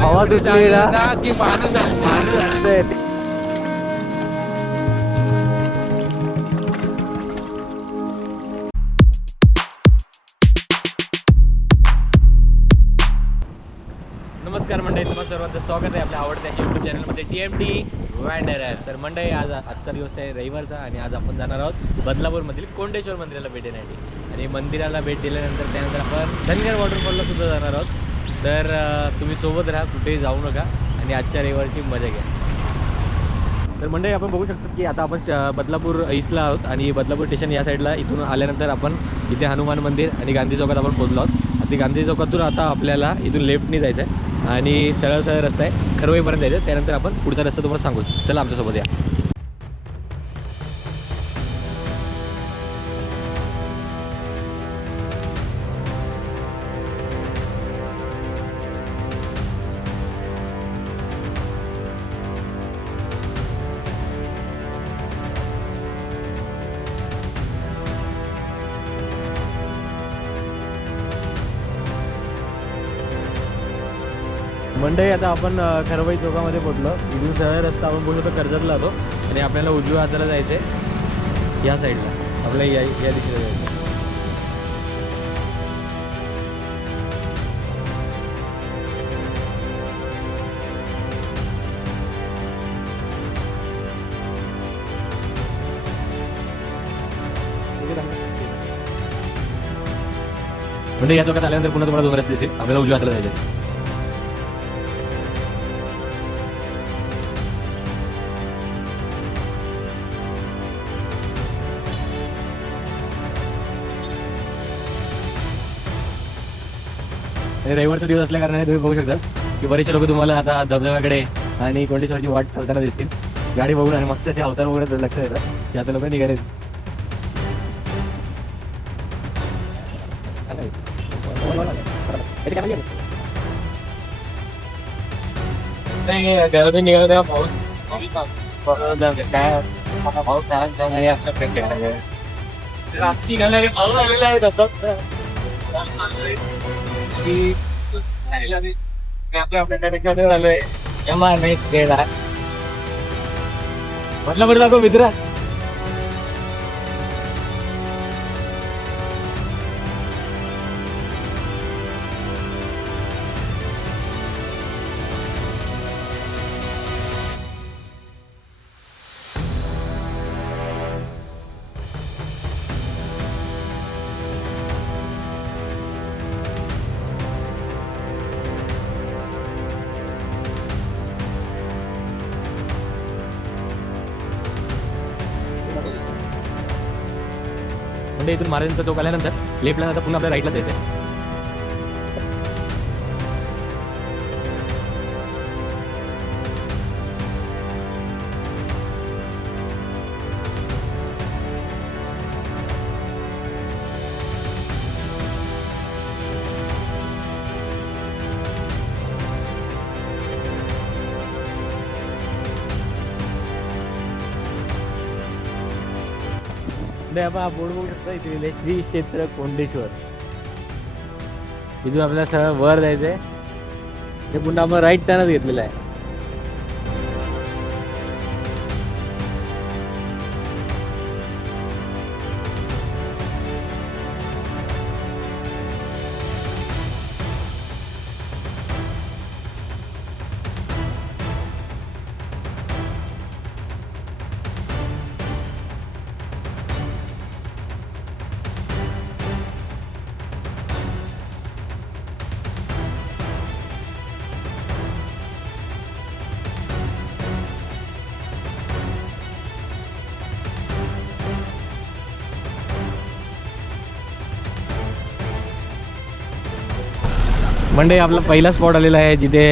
हवा सुटली ना की पानं नमस्कार मंडळी, तुम्हाला सर्वांचं स्वागत आहे आपल्या आवडत्या यूट्यूब चॅनलमध्ये TMT वांडरर. तर मंडळी, आजचा दिवस आहे रविवारचा आणि आज आपण जाणार आहोत बदलापूरमधील कोंडेश्वर मंदिराला भेट देण्यासाठी. आणि मंदिराला भेट दिल्यानंतर त्यानंतर आपण धनगर वॉटरफॉलला सुद्धा जाणार आहोत. तर तुम्ही सोबत राहा, कुठेही जाऊ नका आणि आजच्या रविवारची मजा घ्या. तर मंडळी, आपण बघू शकतो की आता आपण बदलापूर ईस्टला आहोत आणि बदलापूर स्टेशन या साईडला. इथून आल्यानंतर आपण इथे हनुमान मंदिर आणि गांधी चौकात आपण पोहोचलो आहोत. आता गांधी चौकातून आता आपल्याला इथून लेफ्टनी जायचं आहे आणि सरळ सरळ रस्ता आहे, खरवईपर्यंत जायचं. त्यानंतर आपण पुढचा रस्ता तुम्हाला सांगू. चला आमच्यासोबत या. मंडई, आता आपण खरवई चौकामध्ये पोहोचलो. इथून सरळ रस्ता आपण बोललो तर कर्जतला जातो आणि आपल्याला उजव्या हाताला जायचं आहे या साईडला, आपल्या या दिशेला जायचं. म्हणजे या चौकात आल्यानंतर पुन्हा तुम्हाला दोन रस्ते दिसतील. आपल्याला उजव्या हाताला जायचं. रविवारचा दिवस असल्या कारणाने तुम्ही बघू शकता की बरेचसे लोक तुम्हाला आता धबधब्याकडे आणि कोंडेश्वरची वाट चालताना दिसतील. गाडी बघून आणि मस्त असे अवतार वगैरे लक्ष येतात की आता लोक निघाले. घरातून निघालो तेव्हा पाऊस काय पाऊस रात्री घालाय पाऊस आलेला आहे. आपल्या झालोय जमा नाही गेला म्हटलं बरं दाखव मित्रा. म्हणजे इथून महाराजांचा चौक आल्यानंतर लेफ्टला आता पुन्हा आपल्या राईटला जायचं आहे. आपण बोर्ड बघू शकता इथे श्री क्षेत्र कोंडेश्वर. इथून आपल्याला सरळ वर जायचंय. हे पुन्हा आपण राईट टर्नच घेतलेला आहे. मंडई, आपला पहिला स्पॉट आलेला आहे जिथे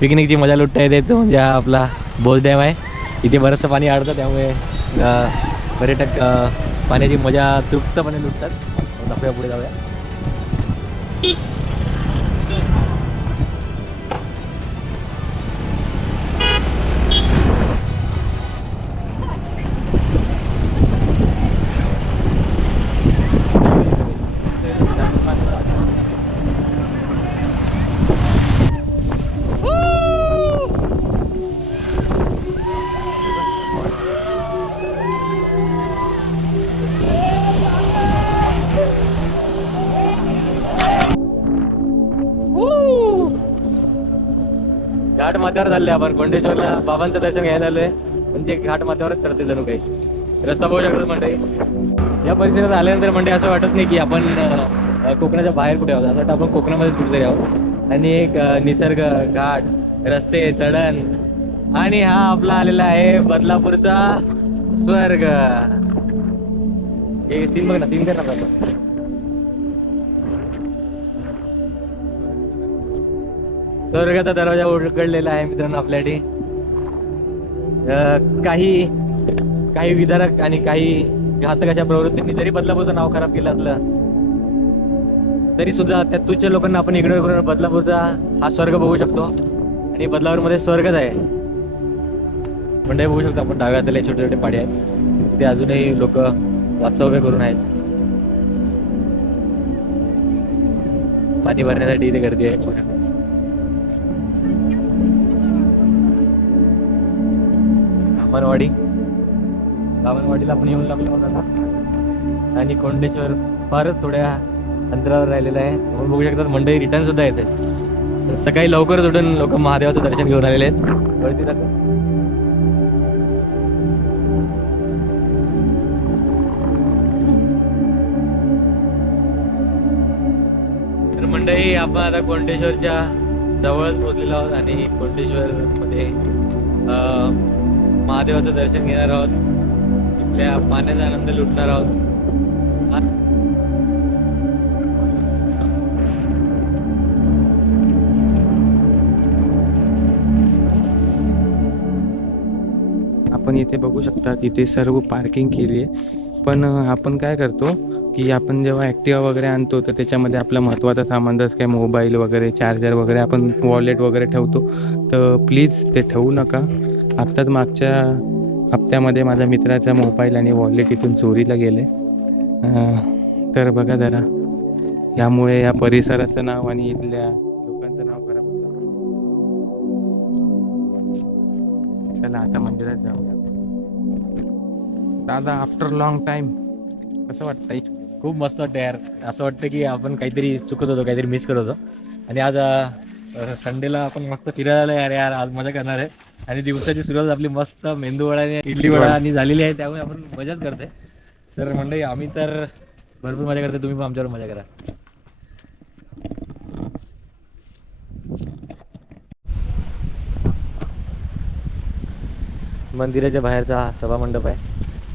पिकनिकची मजा लुटता येते. तो म्हणजे हा आपला बोज डॅम आहे. इथे बरंचसं पाणी अडतं, त्यामुळे पर्यटक पाण्याची मजा तृप्तपणे लुटतात. आपण पुढे जाऊया. घाट माथ्यावर चालले आपण. कोंडेश्वरला बाबांचं दर्शन घ्यायला आलोय, पण ते घाट माथ्यावरच चढते जणू काही. रस्ता बघू शकतो मंडळी. या परिसरात आल्यानंतर मंडळी असं वाटत नाही की आपण कोकणाच्या बाहेर कुठे आहोत, असं वाटतं आपण कोकणामध्येच कुठेतरी आहोत. आणि एक निसर्ग, घाट, रस्ते, चढण, आणि हा आपला आलेला आहे बदलापूरचा स्वर्ग. हे सीन बघ ना, सीन कर ना. स्वर्गाचा दरवाजा उघडलेला आहे मित्रांनो आपल्यासाठी. काही विदारक आणि काही घातक अशा प्रवृत्तींनी जरी बदलापूरचं नाव खराब केलं असलं तरी सुद्धा त्या तुच्छ लोकांना आपण इग्नोर करून बदलापूरचा हा स्वर्ग बघू शकतो. आणि बदलापूरमध्ये स्वर्गच आहे. मंडई बघू शकतो आपण. डाव्या हाताला छोटे छोटे पाडे आहेत, ते अजूनही लोक वास्तव्य करून आहेत. पाणी भरण्यासाठी इथे गर्दी आहे. बामणवाडीला आपण येऊन लागलो होता. आणि कोंडेश्वर फारच थोड्या अंतरावर राहिलेलं आहे. आपण बघू शकतात मंडळी रिटर्न सुद्धा येते. सकाळी लवकरच उठून लोक महादेवाचं दर्शन घेऊन आलेले आहेत. वरती दाखव. तर मंडळी आपण आता कोंडेश्वरच्या जवळच पोहोचलेलो आहोत आणि कोंडेश्वर मध्ये महादेवाचं दर्शन घेणार आहोत. इथल्या पाण्याचा आनंद लुटणार आहोत. आपण इथे बघू शकता इथे सर्व पार्किंग केली आहे. पण आपण काय करतो की आपण जेव्हा ॲक्टिवा वगैरे आणतो तर त्याच्यामध्ये आपला महत्त्वाचा सामान जसं काय मोबाईल वगैरे, चार्जर वगैरे, आपण वॉलेट वगैरे ठेवतो. तर प्लीज ते ठेवू नका. आत्ताच मागच्या हप्त्यामध्ये माझ्या मित्राचा मोबाईल आणि वॉलेट इथून चोरीला गेले. तर बघा जरा, यामुळे या परिसराचं नाव आणि इथल्या लोकांचं नाव खराब होतं. चला आता मंदिरात जाऊया. दादा, आफ्टर लॉंग टाइम कसं वाटतंय? खूप मस्त वाटतं यार. असं वाटतं की आपण काहीतरी चुकत होतो, काहीतरी मिस करत होतो. आणि आज संडेला आपण मस्त फिरायला यार आज मजा करणार आहे. आणि दिवसाची सुरुवात आपली मस्त मेंदूवडा आणि इडली वडा आणि झालेली आहे, त्यामुळे आपण मजाच करते. तर मंडळी आम्ही तर भरपूर मजा करते, तुम्ही पण आमच्यावर मजा करा. मंदिराच्या बाहेरचा सभामंडप आहे.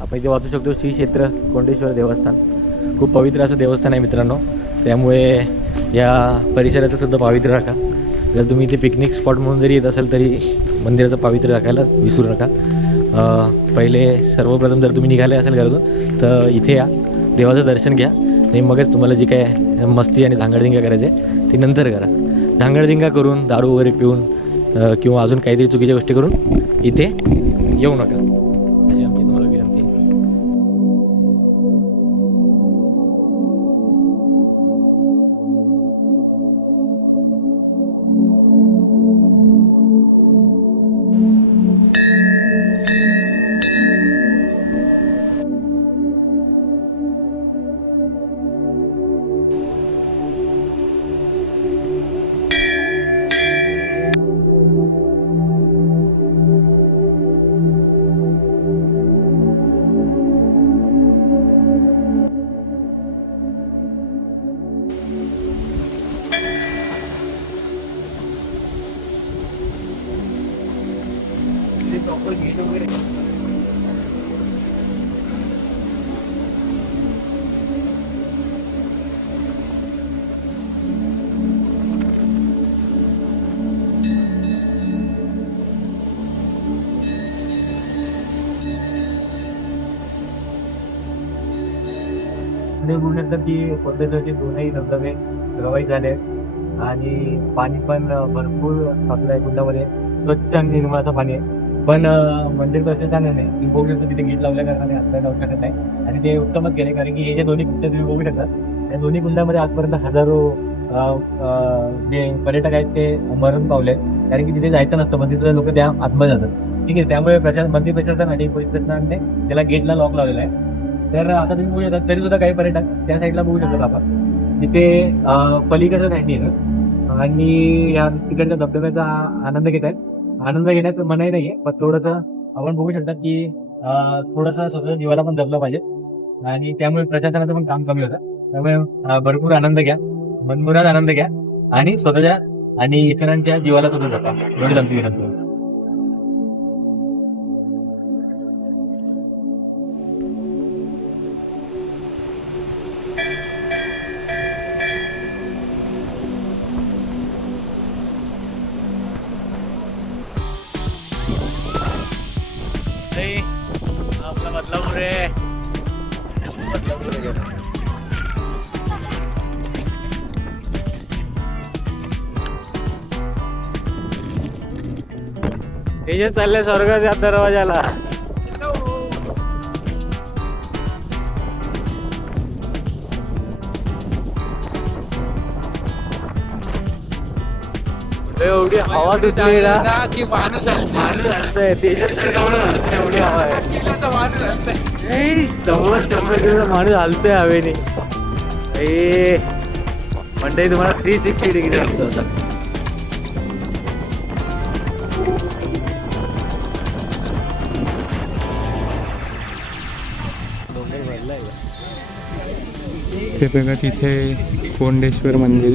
आपण इथे वाचू शकतो श्री क्षेत्र कोंडेश्वर देवस्थान. खूप पवित्र असं देवस्थान आहे मित्रांनो, त्यामुळे या परिसराचं सुद्धा पावित्र्य राखा. जर तुम्ही इथे पिकनिक स्पॉट म्हणून जरी येत असाल तरी मंदिराचं पावित्र्य राखायला विसरू नका. पहिले सर्वप्रथम जर तुम्ही निघाले असाल घरातून तर इथे या, देवाचं दर्शन घ्या आणि मगच तुम्हाला जी काय मस्ती आणि धांगडधिंगा करायचे ती नंतर करा. धांगडधिंगा करून, दारू वगैरे पिऊन किंवा अजून काहीतरी चुकीच्या गोष्टी करून इथे येऊ नका, अशी आमची तुम्हाला विनंती आहे. बघू शकता की कोंडेश्वरचे दोनही धबधबे प्रवाहित झाले आहेत आणि पाणी पण भरपूर आपल्या आहे कुंडामध्ये, स्वच्छ आणि निर्मळ असं पाणी आहे. पण मंदिर प्रशासनाने नाही, तुम्ही बघू शकता तिथे गेट लावल्या कारणाने आपल्याला जाऊ शकत नाही आणि ते उत्तमच केले, कारण की हे जे दोन्ही कुंड तुम्ही बघू शकता त्या दोन्ही कुंडामध्ये आजपर्यंत हजारो जे पर्यटक आहेत ते मरण पावले, कारण की तिथे जायचं नसतं, मंदिरातले लोक त्या आतमध्ये जातात. ठीक आहे, त्यामुळे मंदिर प्रशासन आणि पोलीस प्रशासनाने त्याला गेटला लॉक लावलेला आहे. तर आता तुम्ही बघू शकता तरी सुद्धा काही पर्यटक त्या साईडला बघू शकतात आपण, तिथे पलीकडच्या साईडने येतात आणि या तिकडच्या धबधब्याचा आनंद घेत आहेत. आनंद घेण्याचं मनाही नाहीये, पण थोडंसं आपण बघू शकता की थोडंसं स्वतःच्या जीवाला पण जपलं पाहिजे आणि त्यामुळे प्रशासनाचं पण काम कमी होतं. त्यामुळे भरपूर आनंद घ्या, मनमुराद आनंद घ्या आणि स्वतःच्या आणि इतरांच्या जीवाला सुद्धा जपा. एवढी आमची विनंती आहे. आपला बदलापूर आहे. हे जे चाललंय स्वर्गाच्या दरवाजाला. एवढी हवा सुटली ना की माणूस हलतंय, एवढी हवा आहे, माणूस हलतोय हवेने. म्हणजे तुम्हाला 360 डिग्री हलतो. ते बघा तिथे कोंडेश्वर मंदिर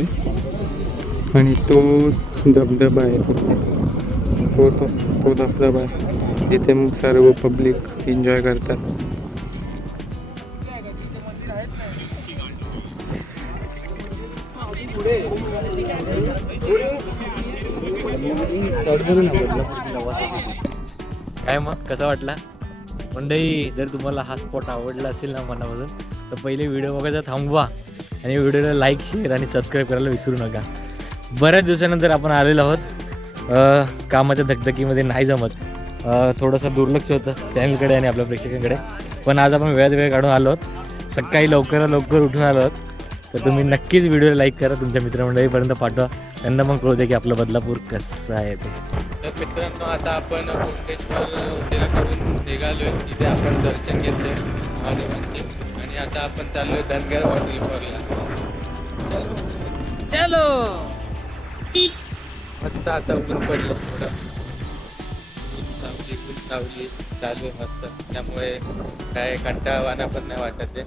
आणि तो धबधबा आहे, तो धबधबा आहे जिथे सर्व पब्लिक एन्जॉय करतात. काय मग कसा वाटला मंडळी? जर तुम्हाला हा स्पॉट आवडला असेल ना मनापासून, तर पहिले व्हिडिओ बघायचा थांबवा आणि व्हिडिओला लाईक, शेअर आणि सबस्क्राईब करायला विसरू नका. बऱ्याच दिवसानंतर आपण आलेलो आहोत. कामाच्या धगधकीमध्ये नाही जमत, थोडंसं दुर्लक्ष होतं चॅनलकडे आणि आपल्या प्रेक्षकांकडे, पण आज आपण वेळ काढून आलो आहोत. सकाळी लवकर उठून आलो आहोत. तर तुम्ही नक्कीच व्हिडिओला लाईक करा, तुमच्या मित्रमंडळीपर्यंत पाठवा, त्यांना पण कळू दे की आपलं बदलापूर कसं आहे ते. तर मित्रांनो, आता आपण कोंडेश्वर मंदिराकडून निघालो आहे. तिथे आपण दर्शन घेतले महादेवांचे आणि आता आपण चाललोय धनगर वॉटरफॉलला. चलो मस्त. आता ऊन पडलं, थोडं ऊन सावली चालू आहे मस्त, त्यामुळे काय कंटाळवाना पण नाही वाटत आहे.